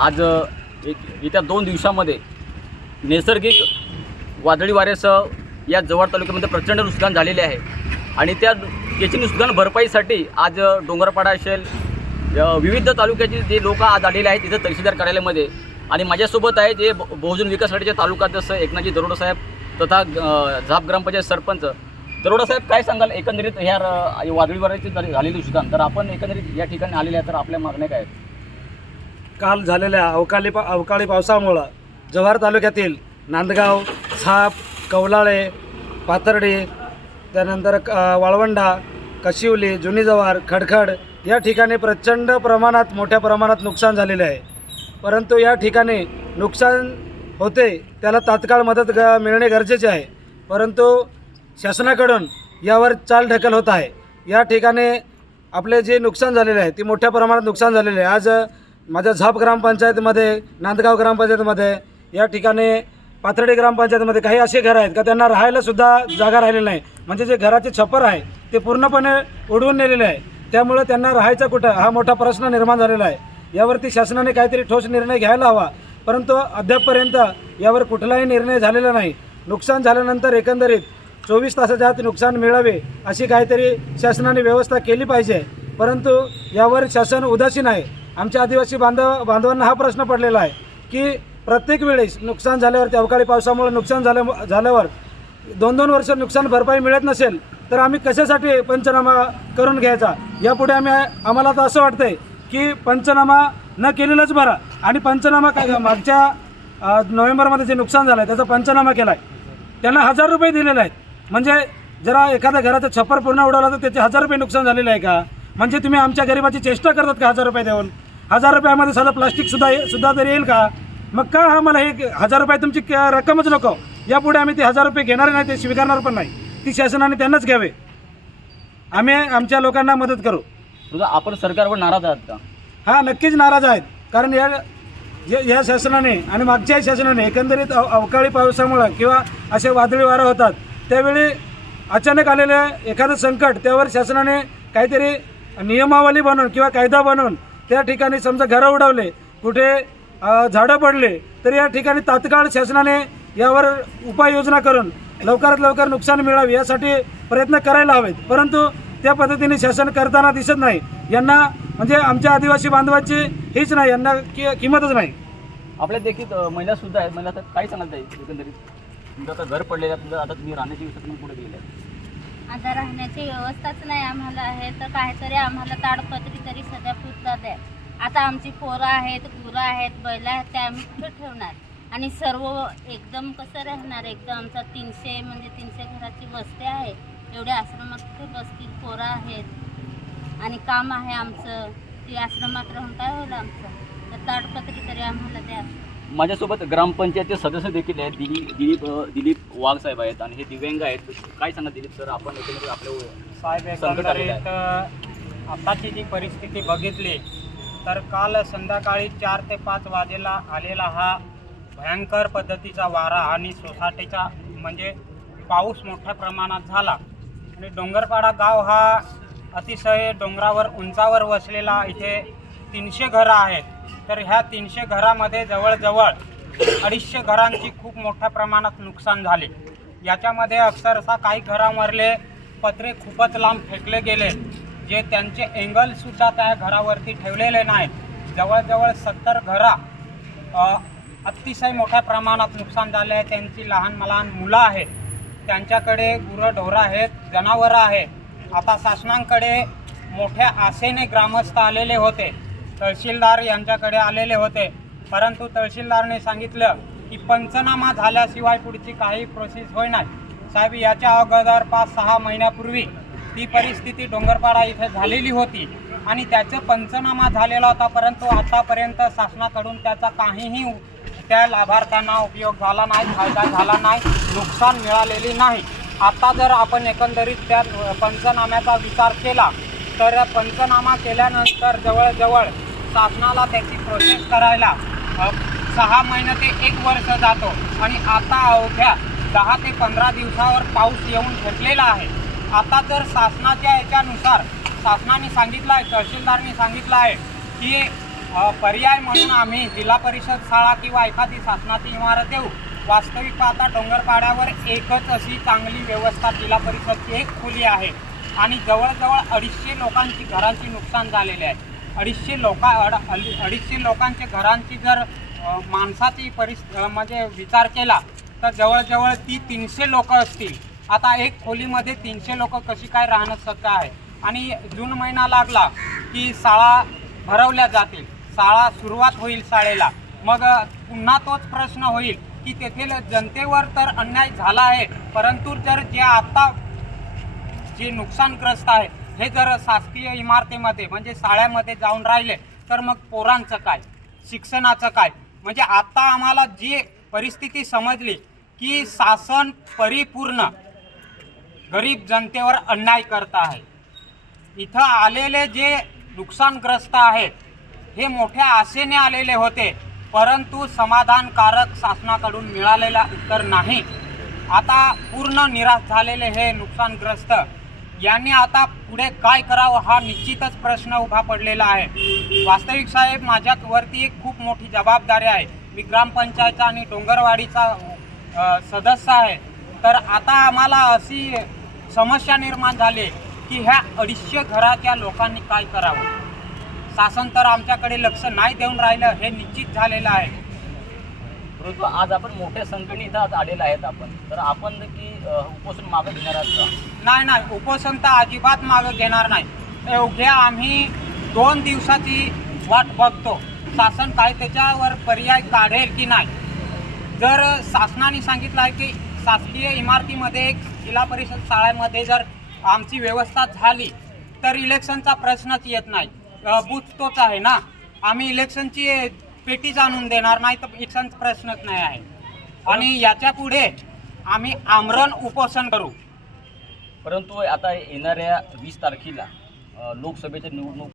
आज एक- येत्या दोन दिवसामध्ये नैसर्गिक वादळी वाऱ्यासह या जवळ तालुक्यामध्ये प्रचंड नुकसान झालेले आहे. आणि त्या त्याची नुकसान भरपाईसाठी आज डोंगरपाडा असेल विविध तालुक्याचे जे लोक आज आलेले आहेत तिथं तहसीलदार कार्यालयामध्ये. आणि माझ्यासोबत आहे जे बहुजन विकास आघाडीचे तालुका अध्यक्ष एकनाथजी दरोडा साहेब तथा झाप ग्रामपंचायत सरपंच. दरोडा साहेब काय सांगाल? एकंदरीत ह्या वादळी वाऱ्याची झालेली नुकसान. तर आपण एकंदरीत या ठिकाणी आलेले आहे तर आपल्या मागण्या काय आहेत? काल झालेल्या अवकाळी पा अवकाळी पावसामुळं जव्हार तालुक्यातील नांदगाव साप कवलाळे पाथर्डी त्यानंतर क वाळवंडा कशिवली जुनी जव्हार खडखड या ठिकाणी प्रचंड प्रमाणात मोठ्या प्रमाणात नुकसान झालेले आहे. परंतु या ठिकाणी नुकसान होते त्याला तात्काळ मदत ग मिळणे गरजेचे आहे. परंतु शासनाकडून यावर चाल ढकल होत आहे. या ठिकाणी आपले जे नुकसान झालेले आहे ते मोठ्या प्रमाणात नुकसान झालेले आहे. आज माझ्या झाप ग्रामपंचायतीमध्ये नांदगाव ग्रामपंचायतीमध्ये या ठिकाणी पाथर्डी ग्रामपंचायतीमध्ये काही असे घरं आहेत का? त्यांना राहायलासुद्धा जागा राहिलेली नाही. म्हणजे जे घराचे छप्पर आहे ते पूर्णपणे उडवून नेलेले आहे. त्यामुळे त्यांना राहायचं कुठं? हा मोठा प्रश्न निर्माण झालेला आहे. यावरती शासनाने काहीतरी ठोस निर्णय घ्यायला हवा. परंतु अद्यापपर्यंत यावर कुठलाही निर्णय झालेला नाही. नुकसान झाल्यानंतर एकंदरीत चोवीस तासाच्या आत नुकसान मिळावे अशी काहीतरी शासनाने व्यवस्था केली पाहिजे. परंतु यावर शासन उदासीन आहे. आमच्या आदिवासी बांधव बांधवांना हा प्रश्न पडलेला आहे की प्रत्येक वेळेस नुकसान झाल्यावर अवकाळी पावसामुळे नुकसान झाल्या झाल्यावर दोन दोन वर्ष नुकसान भरपाई मिळत नसेल तर आम्ही कशासाठी पंचनामा करून घ्यायचा? यापुढे आम्ही आम्हाला तर असं वाटतंय की पंचनामा न केलेलाच बरा. आणि पंचनामा काय मागच्या नोव्हेंबरमध्ये जे नुकसान झालं आहे त्याचा पंचनामा केला आहे त्यांना हजार रुपये दिलेले आहेत. म्हणजे जरा एखाद्या घराचं छप्पर पूर्ण उडवला तर त्याचे हजार रुपये नुकसान झालेलं आहे का? म्हणजे तुम्ही आमच्या गरिबाची चेष्टा करतात का हजार रुपये देऊन? हजार रुपयामध्ये साधं प्लास्टिकसुद्धा सुद्धा तरी येईल का? मग का आम्हाला हे हजार रुपये तुमची रक्कमच नको? यापुढे आम्ही ते हजार रुपये घेणार नाही ते स्वीकारणार पण नाही. ती शासनाने त्यांनाच घ्यावे. आम्ही आमच्या लोकांना मदत करू. तुझा आपण सरकारवर नाराज आहात का? हा नक्कीच नाराज आहेत. कारण या या- या शासनाने आणि मागच्याही शासनाने एकंदरीत अव अवकाळी पावसामुळं किंवा असे वादळी वारं होतात त्यावेळी अचानक आलेलं एखादं संकट त्यावर शासनाने काहीतरी नियमावली बनवून किंवा कायदा बनवून त्या ठिकाणी समजा घरं उडवले कुठे झाडं पडले तर या ठिकाणी तात्काळ शासनाने यावर उपाययोजना करून लवकरात लवकर नुकसान मिळावे यासाठी प्रयत्न करायला हवेत. परंतु त्या पद्धतीने शासन करताना दिसत नाही. यांना म्हणजे आमच्या आदिवासी बांधवाची हीच नाही यांना कि किंमतच नाही. आपल्या देखील महिला सुद्धा आहेत. महिला तर काय सांगाल ताई एकंदरीत? तुमचं आता घर पडलेलं आहे तुमचं आता तुम्ही राहण्याची व्यवस्था पुढे गेलेली आहे. आता राहण्याची व्यवस्थाच नाही आम्हाला आहे तर काहीतरी आम्हाला ताडपत्री तरी सध्या पुरता द्या आता आमची पोरं आहेत गुरं आहेत बैल आहेत ते आम्ही कुठं ठेवणार? आणि सर्व एकदम कसं राहणार? एकदम आमचा तीनशे म्हणजे तीनशे घराची वस्ती आहे. एवढ्या आश्रमात कुठे बसतील? पोरं आहेत. आणि काम आहे आमचं. ती आश्रमात राहून काय होईल आमचं? तर ताडपत्री तरी आम्हाला द्या. माझ्यासोबत ग्रामपंचायतचे सदस्य देखील आहेत. दिलीप दिलीप दिलीप वाघ साहेब आहेत आणि हे दिव्यांग आहेत. काय सांगा दिलीप सर आपण एकंदरीत साहेब एकंदरीत आताची जी परिस्थिती बघितली तर काल संध्याकाळी चार ते पाच वाजेला आलेला हा भयंकर पद्धतीचा वारा आणि सोसायटीचा म्हणजे पाऊस मोठ्या प्रमाणात झाला. आणि डोंगरपाडा गाव हा अतिशय डोंगरावर उंचावर वसलेला इथे तीनशे घरं आहेत. तर ह्या तीनशे घरामध्ये जवळजवळ अडीचशे घरांची खूप मोठ्या प्रमाणात नुकसान झाले. याच्यामध्ये अक्षरशः काही घरांवरले पत्रे खूपच लांब फेकले गेले जे त्यांचे एंगलसुद्धा त्या घरावरती ठेवलेले नाहीत. जवळजवळ सत्तर घरा अतिशय मोठ्या प्रमाणात नुकसान झाले आहे. त्यांची लहान लहान मुलं आहेत. त्यांच्याकडे गुरंढोरं आहेत जनावरं आहेत. आता शासनांकडे मोठ्या आशेने ग्रामस्थ आलेले होते. तहसीलदार यांच्याकडे आलेले होते. परंतु तहसीलदारने सांगितलं की पंचनामा झाल्याशिवाय पुढची काही प्रोसेस होईना साहेब याच्या अगोदर पाच सहा महिन्यापूर्वी ती परिस्थिती डोंगरपाडा इथे झालेली होती आणि त्याचं पंचनामा झालेला होता परंतु आतापर्यंत शासनाकडून त्याचा काहीही त्या लाभार्थ्यांना उपयोग झाला नाही फायदा झाला नाही नुकसान मिळालेली नाही. आता जर आपण एकंदरीत त्या पंचनाम्याचा विचार केला तर पंचनामा केल्यानंतर जवळजवळ शासनाला त्याची प्रोसेस करायला सहा महिने ते एक वर्ष जातो. आणि आता अवघ्या दहा ते पंधरा दिवसावर पाऊस येऊन ठेपलेला आहे. आता जर शासनाच्या याच्यानुसार शासनाने सांगितलं आहे तहसीलदारने सांगितलं आहे की पर्याय म्हणून आम्ही जिल्हा परिषद शाळा किंवा एखादी शासनाची इमारत देऊ वास्तविक पाहता डोंगरपाड्यावर एकच अशी चांगली व्यवस्था जिल्हा परिषदची एक खुली आहे. आणि जवळजवळ अडीचशे लोकांची घरांची नुकसान झालेले आहे. अडीचशे लोका अड अडीचशे लोकांच्या घरांची जर माणसाची परिस म्हणजे विचार केला तर जवळजवळ ती तीनशे लोक असतील. आता एक खोलीमध्ये तीनशे लोक कशी काय राहणं शक्य आहे? आणि जून महिना लागला की शाळा भरवल्या जातील. शाळा सुरुवात होईल शाळेला. मग पुन्हा तोच प्रश्न होईल की तेथील जनतेवर तर अन्याय झाला आहे परंतु जर जे आत्ता जे नुकसानग्रस्त आहे हे जर शासकीय इमारतीमध्ये म्हणजे शाळेमध्ये जाऊन राहिले तर मग पोरांचं काय? शिक्षणाचं काय? म्हणजे आता आम्हाला जी परिस्थिती समजली की शासन परिपूर्ण गरीब जनतेवर अन्याय करत आहे. इथं आलेले जे नुकसानग्रस्त आहेत हे मोठ्या आशेने आलेले होते परंतु समाधानकारक शासनाकडून मिळालेला उत्तर नाही. आता पूर्ण निराश झालेले हे नुकसानग्रस्त यांनी आता पुढे काय करावं हा निश्चितच प्रश्न उभा पडलेला आहे. वास्तविक साहेब माझ्यावरती एक खूप मोठी जबाबदारी आहे. मी ग्रामपंचायतचा आणि डोंगरवाडीचा सदस्य आहे. तर आता आम्हाला अशी समस्या निर्माण झाली की ह्या अडीचशे घराच्या लोकांनी काय करावं? शासन तर आमच्याकडे लक्ष नाही देऊन राहिलं हे निश्चित झालेलं आहे. परंतु आज आपण मोठ्या संख्येने इथं आज आलेले आहेत आपण. तर आपण की उपोषण मागं घेणार आहात का? नाही नाही उपोषण तर अजिबात मागं घेणार नाही. एवढ्या आम्ही दोन दिवसाची वाट बघतो. शासन काय त्याच्यावर पर्याय काढेल की नाही? जर शासनाने सांगितलं आहे की शासकीय इमारतीमध्ये एक जिल्हा परिषद शाळेमध्ये जर आमची व्यवस्था झाली तर इलेक्शनचा प्रश्नच येत नाही. बूथ तोच आहे ना? आम्ही इलेक्शनची पेटीच आणून देणार नाही तर इथंच प्रश्नच नाही आहे. आणि याच्यापुढे आम्ही आमरण उपोषण करू. परंतु आता येणाऱ्या वीस तारखेला लोकसभेच्या निवडणूक